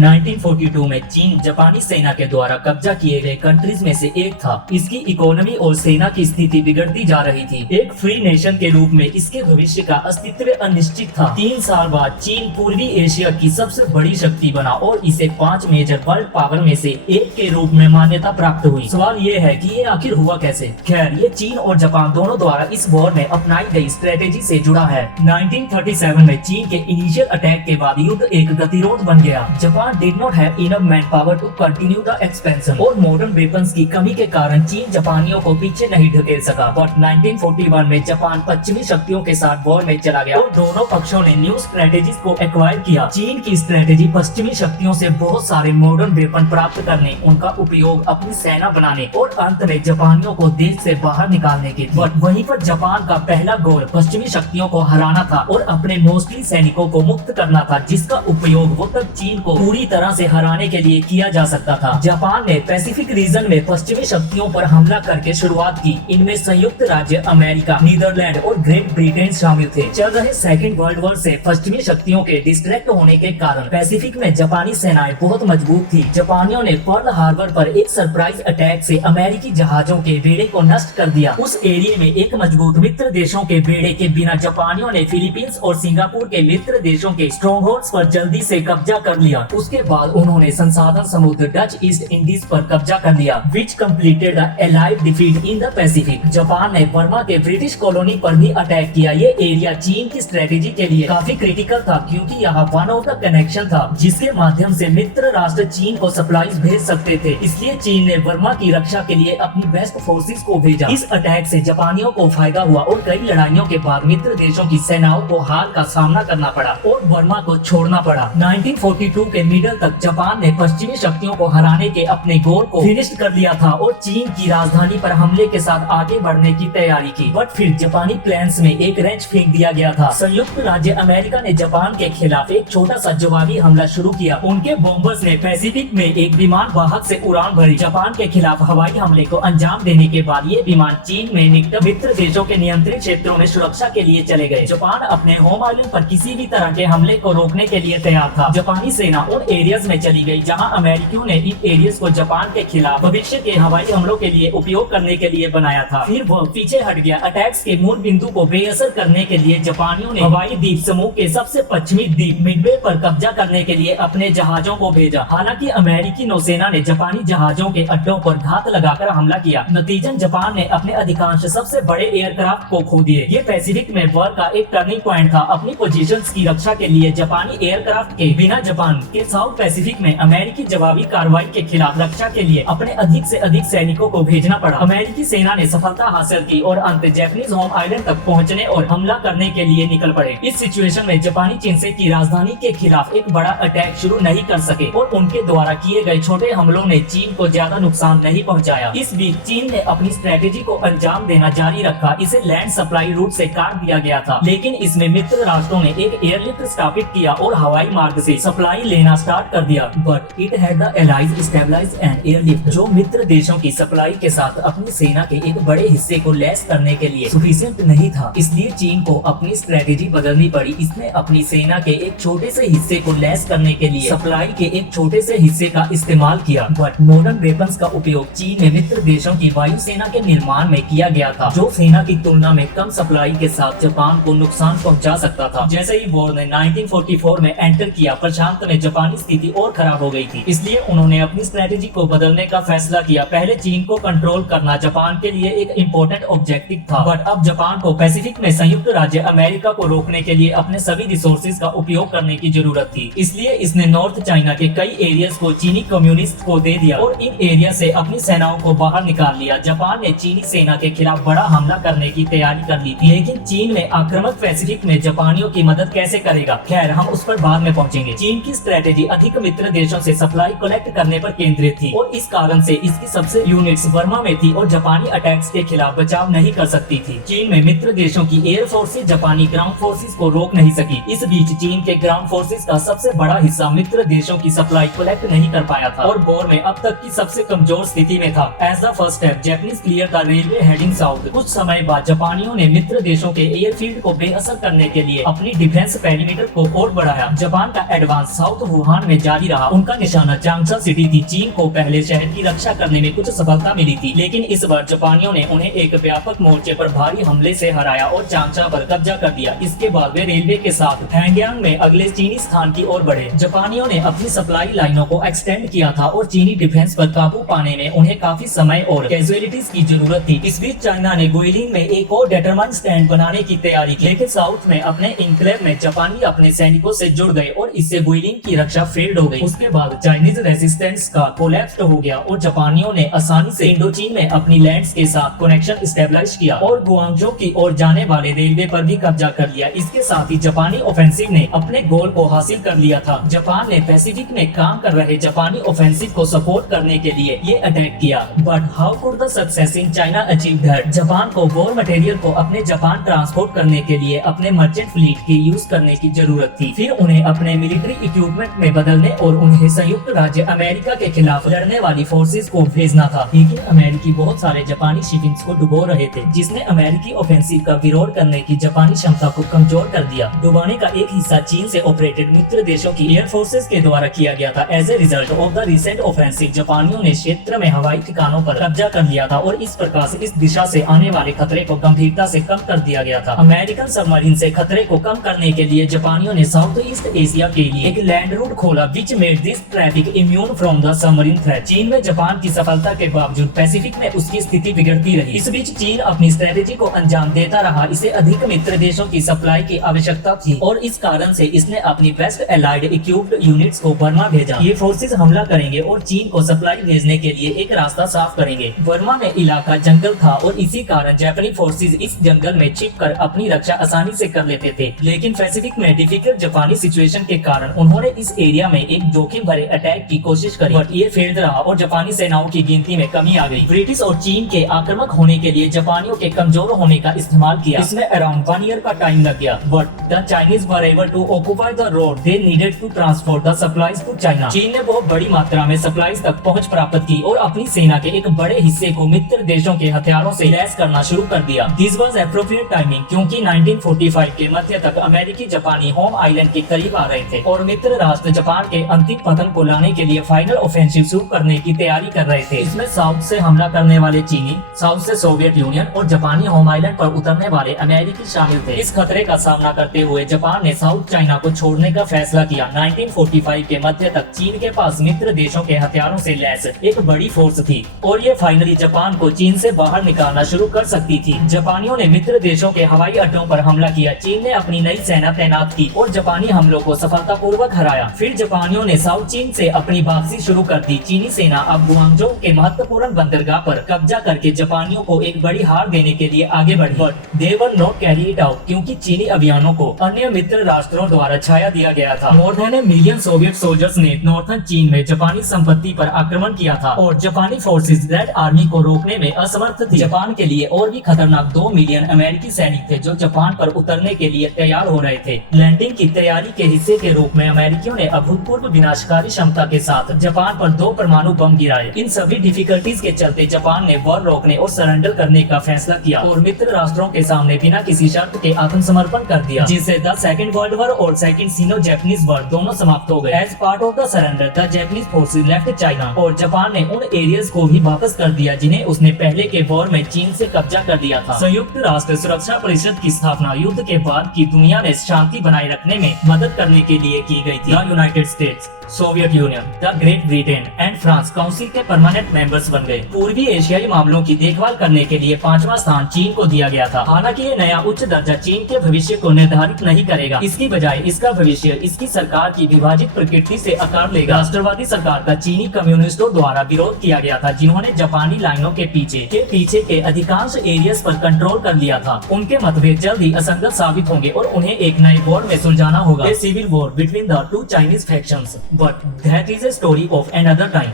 1942 में चीन जापानी सेना के द्वारा कब्जा किए गए कंट्रीज में से एक था। इसकी इकोनॉमी और सेना की स्थिति बिगड़ती जा रही थी। एक फ्री नेशन के रूप में इसके भविष्य का अस्तित्व अनिश्चित था। 3 साल बाद चीन पूर्वी एशिया की सबसे बड़ी शक्ति बना और इसे 5 मेजर वर्ल्ड पावर में से एक के रूप में मान्यता प्राप्त हुई। सवाल ये है कि ये आखिर हुआ कैसे? खैर, ये चीन और जापान दोनों द्वारा इस वॉर में अपनाई गई स्ट्रेटेजी से जुड़ा है। 1937 में चीन के इनिशियल अटैक के बाद युद्ध एक गतिरोध बन गया। Japan did not have enough manpower to continue the expansion और मॉडर्न वेपन्स की कमी के कारण चीन जापानियों को पीछे नहीं ढकेल सका। बट 1941 में जापान पश्चिमी शक्तियों के साथ वॉर में चला गया और दोनों पक्षों ने न्यू स्ट्रेटेजीज को एक्वायर किया। चीन की स्ट्रेटेजी पश्चिमी शक्तियों से बहुत सारे मॉडर्न वेपन प्राप्त करने, उनका उपयोग अपनी सेना बनाने और अंत में जापानियों को देश से बाहर निकालने की। बट वहीं पर जापान का पहला गोल पश्चिमी शक्तियों को हराना था और अपने मोस्टली सैनिकों को मुक्त करना था, जिसका उपयोग वो तक चीन को पूरी तरह से हराने के लिए किया जा सकता था। जापान ने पैसिफिक रीजन में पश्चिमी शक्तियों पर हमला करके शुरुआत की। इनमें संयुक्त राज्य अमेरिका, नीदरलैंड और ग्रेट ब्रिटेन शामिल थे। चल रहे सेकेंड वर्ल्ड वॉर से पश्चिमी शक्तियों के डिस्ट्रैक्ट होने के कारण पैसिफिक में जापानी सेनाएं बहुत मजबूत थी। जापानियों ने पर्ल हार्बर पर एक सरप्राइज अटैक से अमेरिकी जहाजों के बेड़े को नष्ट कर दिया। उस एरिया में एक मजबूत मित्र देशों के बेड़े के बिना जापानियों ने फिलीपींस और सिंगापुर के मित्र देशों के स्ट्रॉन्गहोल्ड्स पर जल्दी से कब्जा कर लिया। उसके बाद उन्होंने संसाधन समुद्र डच ईस्ट इंडीज पर कब्जा कर लिया, which completed the allied defeat in the Pacific. Japan ने बर्मा के ब्रिटिश कॉलोनी पर भी अटैक किया। ये एरिया चीन की स्ट्रेटेजी के लिए काफी क्रिटिकल था, क्योंकि यहाँ वन ऑफ द कनेक्शन था जिसके माध्यम से मित्र राष्ट्र चीन को सप्लाईज भेज सकते थे। इसलिए चीन ने बर्मा की रक्षा के लिए अपनी बेस्ट फोर्सेस को भेजा। इस अटैक से जापानियों को फायदा हुआ और कई लड़ाइयों के बाद मित्र देशों की सेनाओं को हार का सामना करना पड़ा और बर्मा को छोड़ना पड़ा। 1942 के मिडल तक जापान ने पश्चिमी शक्तियों को हराने के अपने गोल को फिनिश कर लिया था और चीन की राजधानी पर हमले के साथ आगे बढ़ने की तैयारी की। बट फिर जापानी प्लान्स में एक रेंच फेंक दिया गया था। संयुक्त राज्य अमेरिका ने जापान के खिलाफ एक छोटा सा जवाबी हमला शुरू किया। उनके बॉम्बर्स ने पैसिफिक में एक विमान वाहक से उड़ान भरी। जापान के खिलाफ हवाई हमले को अंजाम देने के बाद ये विमान चीन में निकट मित्र देशों के नियंत्रित क्षेत्रों में सुरक्षा के लिए चले गए। जापान अपने होम आइलैंड पर किसी भी तरह के हमले को रोकने के लिए तैयार था। जापानी सेना उन एरियाज में चली गई जहां अमेरिकियों ने इन एरियाज को जापान के खिलाफ भविष्य के हवाई हमलों के लिए उपयोग करने के लिए बनाया था। फिर वो पीछे हट गया। अटैक्स के मूल बिंदु को बेअसर करने के लिए जापानियों ने हवाई द्वीप समूह के सबसे पश्चिमी द्वीप मिडवे पर कब्जा करने के लिए अपने जहाजों को भेजा। हालांकि अमेरिकी नौसेना ने जापानी जहाजों के अड्डों पर घात लगाकर हमला किया। नतीजन जापान ने अपने अधिकांश सबसे बड़े एयरक्राफ्ट को खो दिए। ये पैसिफिक में वॉर का एक टर्निंग पॉइंट था। अपनी पोजीशंस की रक्षा के लिए जापानी एयरक्राफ्ट के बिना जापान के साउथ पैसिफिक में अमेरिकी जवाबी कार्रवाई के खिलाफ रक्षा के लिए अपने अधिक से अधिक सैनिकों को भेजना पड़ा। अमेरिकी सेना ने सफलता हासिल की और अंत जैपनीज होम आइलैंड तक पहुंचने और हमला करने के लिए निकल पड़े। इस सिचुएशन में जापानी चिंसे की राजधानी के खिलाफ एक बड़ा अटैक शुरू नहीं कर सके और उनके द्वारा किए गए छोटे हमलों ने चीन को ज्यादा नुकसान नहीं पहुंचाया। इस बीच चीन ने अपनी स्ट्रेटेजी को अंजाम देना जारी रखा। इसे लैंड सप्लाई रूट से काट दिया गया था, लेकिन इसमें मित्र राष्ट्रों ने एक एयरलिफ्ट स्थापित किया और हवाई मार्ग से सप्लाई लेना स्टार्ट कर दिया। But it had the allies stabilize and airlift, जो मित्र देशों की सप्लाई के साथ अपनी सेना के एक बड़े हिस्से को लैस करने के लिए सफिशिएंट नहीं था। इसलिए चीन को अपनी स्ट्रेटेजी बदलनी पड़ी। इसने अपनी सेना के एक छोटे से हिस्से को लैस करने के लिए सप्लाई के एक छोटे से हिस्से का इस्तेमाल किया। बट मॉडर्न वेपन्स का उपयोग चीन में मित्र देशों की वायु सेना के निर्माण में किया गया था, जो सेना की तुलना में कम सप्लाई के साथ जापान को नुकसान पहुंचा सकता था। जैसे ही वॉर ने 1944 में एंटर किया, प्रशांत में जापानी स्थिति और खराब हो गई थी। इसलिए उन्होंने अपनी स्ट्रेटेजी को बदलने का फैसला किया। पहले चीन को कंट्रोल करना जापान के लिए एक इम्पोर्टेंट ऑब्जेक्टिव था, बट अब जापान को पैसिफिक में संयुक्त राज्य अमेरिका को रोकने के लिए अपने सभी रिसोर्सेज का उपयोग करने की जरूरत थी। इसलिए इसने नॉर्थ चाइना के कई एरियाज को चीनी कम्युनिस्ट को दे दिया और इन एरिया से अपनी सेनाओं को बाहर निकाल लिया। जापान ने चीनी सेना के खिलाफ बड़ा हमला करने की तैयारी कर ली थी, लेकिन चीन में आक्रामक पैसिफिक में जापानियों की मदद कैसे करेगा? खैर, हम उस पर बाद में पहुंचेंगे। चीन की स्ट्रेटेजी अधिक मित्र देशों से सप्लाई कलेक्ट करने पर केंद्रित थी और इस कारण से इसकी सबसे यूनिट्स बर्मा में थी और जापानी अटैक्स के खिलाफ बचाव नहीं कर सकती थी। चीन में मित्र देशों की एयर फोर्सेज जापानी ग्राउंड फोर्सेज को रोक नहीं सकी। इस बीच चीन के ग्राउंड फोर्सेज का सबसे बड़ा हिस्सा मित्र देशों की सप्लाई कलेक्ट नहीं कर पाया था और वॉर में अब तक की सबसे कमजोर स्थिति में था। As the first step, Japanese clear the railway heading south. कुछ समय बाद जापानियों ने मित्र देशों के एयरफील्ड को बेअसर करने के लिए अपनी डिफेंस पेरीमीटर को और बढ़ाया। जापान का एडवांस साउथ वुहान में जारी रहा। उनका निशाना चांगशा सिटी थी। चीन को पहले शहर की रक्षा करने में कुछ सफलता मिली थी, लेकिन इस बार जापानियों ने उन्हें एक व्यापक मोर्चे पर भारी हमले से हराया और चांगशा पर कब्जा कर दिया। इसके बाद वे रेलवे के साथ हैंगयांग में अगले चीनी स्थान की ओर बढ़े। जापानियों ने अपनी सप्लाई लाइनों को एक्सटेंड किया था और चीनी डिफेंस पर काबू पाने में उन्हें काफी समय और कैजुअलिटीज की जरूरत थी। इस बीच चाइना ने गुइलिंग में एक और डिटरमाइंड स्टैंड बनाने की तैयारी की, लेकिन साउथ में अपने इनक्लेव में जापानी अपने सैनिकों से जुड़ गए और इससे गुइलिंग की रक्षा फेल्ड हो गई। उसके बाद चाइनीज रेजिस्टेंस का कोलैप्स हो गया और जापानियों ने आसानी से इंडोचीन में अपनी लैंड्स के साथ कनेक्शन स्टेबलाइज किया और गुआंगझो की ओर जाने वाले रेलवे पर भी कब्जा कर लिया। इसके साथ ही जापानी ऑफेंसिव ने अपने गोल को हासिल कर लिया था। जापान ने पैसिफिक में काम कर रहे जापानी ऑफेंसिव को सपोर्ट करने के लिए ये अटैक किया। But how could the success in China achieve that? Japan को वॉर मटेरियल को अपने जापान ट्रांसपोर्ट करने के लिए अपने मर्चेंट फ्लीट के यूज करने की जरूरत थी। फिर उन्हें अपने मिलिट्री इक्विपमेंट में बदलने और उन्हें संयुक्त राज्य अमेरिका के खिलाफ लड़ने वाली फोर्सेस को भेजना था। लेकिन अमेरिकी बहुत सारे जापानी शिपिंग्स को डुबो रहे थे, जिसने अमेरिकी ऑफेंसिव का विरोध करने की जापानी क्षमता को कमजोर कर दिया। डुबाने का एक हिस्सा चीन से ऑपरेटेड मित्र देशों की एयर फोर्सेस के द्वारा किया गया था। As a result of the recent offensive जापानियों ने क्षेत्र में हवाई ठिकानों पर कब्जा कर लिया था और इस प्रकार से इस दिशा से आने वाले खतरे को गंभीरता से कम कर दिया गया था। अमेरिकन सबमरीन से खतरे को कम करने के लिए जापानियों ने साउथ ईस्ट एशिया के लिए एक लैंड रूट खोला, which made this traffic immune from the submarine threat. चीन में जापान की सफलता के बावजूद पैसिफिक में उसकी स्थिति बिगड़ती रही। इस बीच चीन अपनी स्ट्रेटेजी को अंजाम देता रहा। इसे अधिक मित्र देशों की सप्लाई की आवश्यकता थी और इस कारण से इसने अपनी बेस्ट एलाइड इक्विप्ड यूनिट्स को बर्मा भेजा। ये फोर्सेस हमला करेंगे और चीन को सप्लाई भेजने के लिए एक रास्ता साफ करेंगे। बर्मा में इलाका जंगल था और इसी कारण जापानी फोर्सेस इस जंगल में छिपकर अपनी रक्षा आसानी से कर लेते थे। लेकिन पैसिफिक में डिफिकल्ट जापानी सिचुएशन के कारण उन्होंने इस एरिया में एक जोखिम भरे अटैक की कोशिश करी, बट ये फेल्ड रहा और जापानी सेनाओं की गिनती में कमी आ गई। ब्रिटिश और चीन के आक्रामक होने के लिए जापानियों के कमजोर होने का इस्तेमाल किया। इसमें अराउंड 1 ईयर का टाइम लग गया, but the Chinese were able to occupy the road they needed to transport the supplies to China. चीन ने बहुत बड़ी मात्रा में सप्लाईज तक पहुंच प्राप्त की और अपनी सेना के एक बड़े हिस्से को मित्र देशों के हथियारों से लैस करना शुरू कर दिया। दिस वाज एप्रोप्रिएट टाइमिंग, क्योंकि 1945 के मध्य तक अमेरिकी जापानी होम आइलैंड के करीब आ रहे थे और मित्र राष्ट्र जापान के अंतिम पतन को लाने के लिए फाइनल ऑफेंसिव शुरू करने की तैयारी कर रहे थे। इसमें साउथ से हमला करने वाले चीनी, साउथ से सोवियत यूनियन और जापानी होम आइलैंड पर उतरने वाले अमेरिकी शामिल थे। इस खतरे का सामना करते हुए जापान ने साउथ चाइना को छोड़ने का फैसला किया। 1945 के मध्य तक चीन के पास मित्र देशों के हथियारों से लैस एक बड़ी फोर्स थी और ये फाइनली जापान को चीन से बाहर निकालना शुरू कर सकती थी। जापानियों ने मित्र देशों के हवाई अड्डों पर हमला किया। चीन ने अपनी नई सेना तैनात की और जापानी हमलों को सफलतापूर्वक हराया। फिर जापानियों ने साउथ चीन से अपनी वापसी शुरू कर दी। चीनी सेना अब गुआंगझो के महत्वपूर्ण बंदरगाह पर कब्जा करके जापानियों को एक बड़ी हार देने के लिए आगे बढ़ी, but they were not carry it out, क्योंकि चीनी अभियानों को अन्य मित्र राष्ट्रों द्वारा छाया दिया गया था। More than a million Soviet soldiers ने नॉर्थन चीन में जापानी संपत्ति पर आक्रमण किया था और जापानी फोर्सेस रेड आर्मी को रोकने में असमर्थ थी। जापान के लिए और भी खतरनाक 2 मिलियन अमेरिकी सैनिक थे जो जापान पर उतरने के लिए तैयार हो रहे थे। लैंडिंग की तैयारी के हिस्से के रूप में अमेरिकियों ने अभूतपूर्व विनाशकारी क्षमता के साथ जापान पर 2 परमाणु बम गिराए। इन सभी डिफिकल्टीज के चलते जापान ने वॉर रोकने और सरेंडर करने का फैसला किया और मित्र राष्ट्रों के सामने बिना किसी शर्त के आत्मसमर्पण कर दिया, जिससे द सेकंड वर्ल्ड वॉर और सेकंड सिनो जैपनीज वॉर दोनों समाप्त हो गए। As part of the surrender the Japanese forces left China और जापान ने उन एरियाज को भी वापस कर दिया जिन्हें उसने पहले के वॉर में चीन से कब्जा कर लिया था। संयुक्त राष्ट्र सुरक्षा परिषद की स्थापना युद्ध के बाद की दुनिया में शांति बनाए रखने में मदद करने के लिए की गई थी। The United states, Soviet union, the great Britain and France council के परमानेंट मेंबर्स बन गए। पूर्वी एशियाई मामलों की देखभाल करने के लिए 5वां स्थान चीन को दिया गया था। हालांकि ये नया उच्च दर्जा चीन के भविष्य को निर्धारित नहीं करेगा, इसकी बजाय इसका भविष्य इसकी सरकार की विभाजित प्रकृति से आकार लेगा। राष्ट्रवादी सरकार का चीनी कम्युनिस्टों द्वारा विरोध किया गया था, जिन्होंने जापानी लाइनों के पीछे के अधिकांश एरियाज पर कंट्रोल कर लिया था। उनके मतभेद जल्द ही असंगत साबित होंगे और उन्हें एक नए वॉर में सुलझाना होगा, civil war between the 2 Chinese factions. But that is a story of another time.